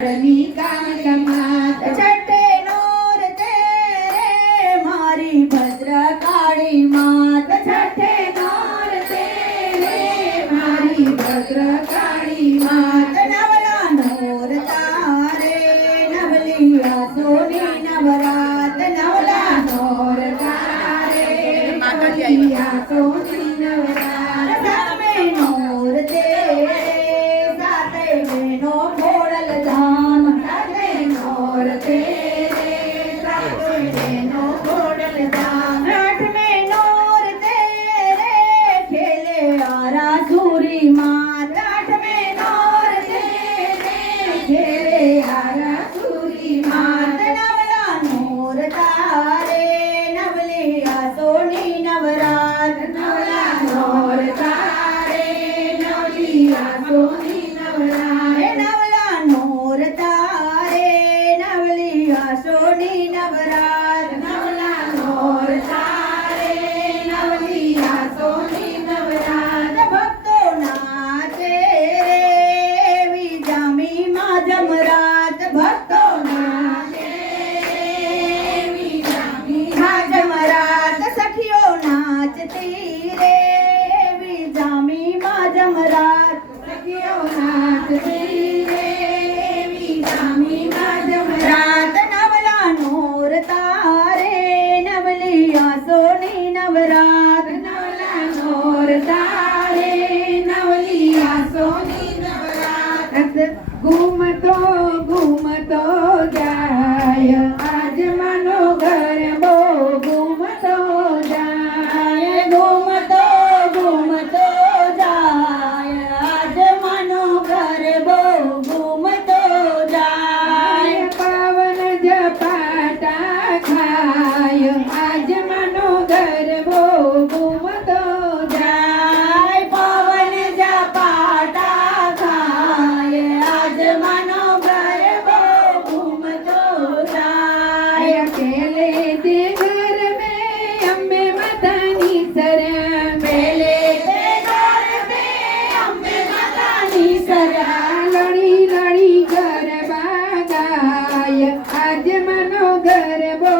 छठे नोर तेरे मारी भद्रकाली मात। छठे नोर तेरे मारी भद्रकाली मात। नवला नोर तारे नवलिया सोनी नवरात। नवला नोर तारे नवलिया सोनी नवरात। सातवे नोर तेरे साते बहनो मोड़ल धाम। साते नोर तेरे साते बहनो मोड़ल धाम। आठवें नोर तेरे खेले आरा सूरी मात। आठवें नोर तेरे खेले आरा सूरी मात। नवला नोर तारे नवलिया सोनी नवरात। नवला नोर तारे नवलिया सोनी नवरात। नवला नोर तारे नवलिया सोनी नवरात। नवला नोर तारे नवलिया सोनी नवरात। भक्तो नाचे रे विजामी मा जमरात। भक्तो नाचे विजामी मा जमरात। सखियो नाचती रे विजामी मा जमरात। सखियो नाचती रे विजामी मा जमरात। नवला नोर तारे नवलिया सोनी नवरात। नवला नोर तारे नवलिया सोनी नवरात। घूमतो घूमतो जाय आज मनो घर बो। घूमतो जाय घूमतो घूमतो जाय आज मनो घर बो। घूमतो जाय पावन झपाटा खाय आज मनो घर बो। घूमतो जाय पावन झपाटा खाय आज मनो घर बो। घूमतो जाय अकेले ते घर में अम्बे मातानी सरा। अकेले ते घर में अम्बे मातानी सरा। लड़ी लड़ी गरबा गाय आज मनो घर बो।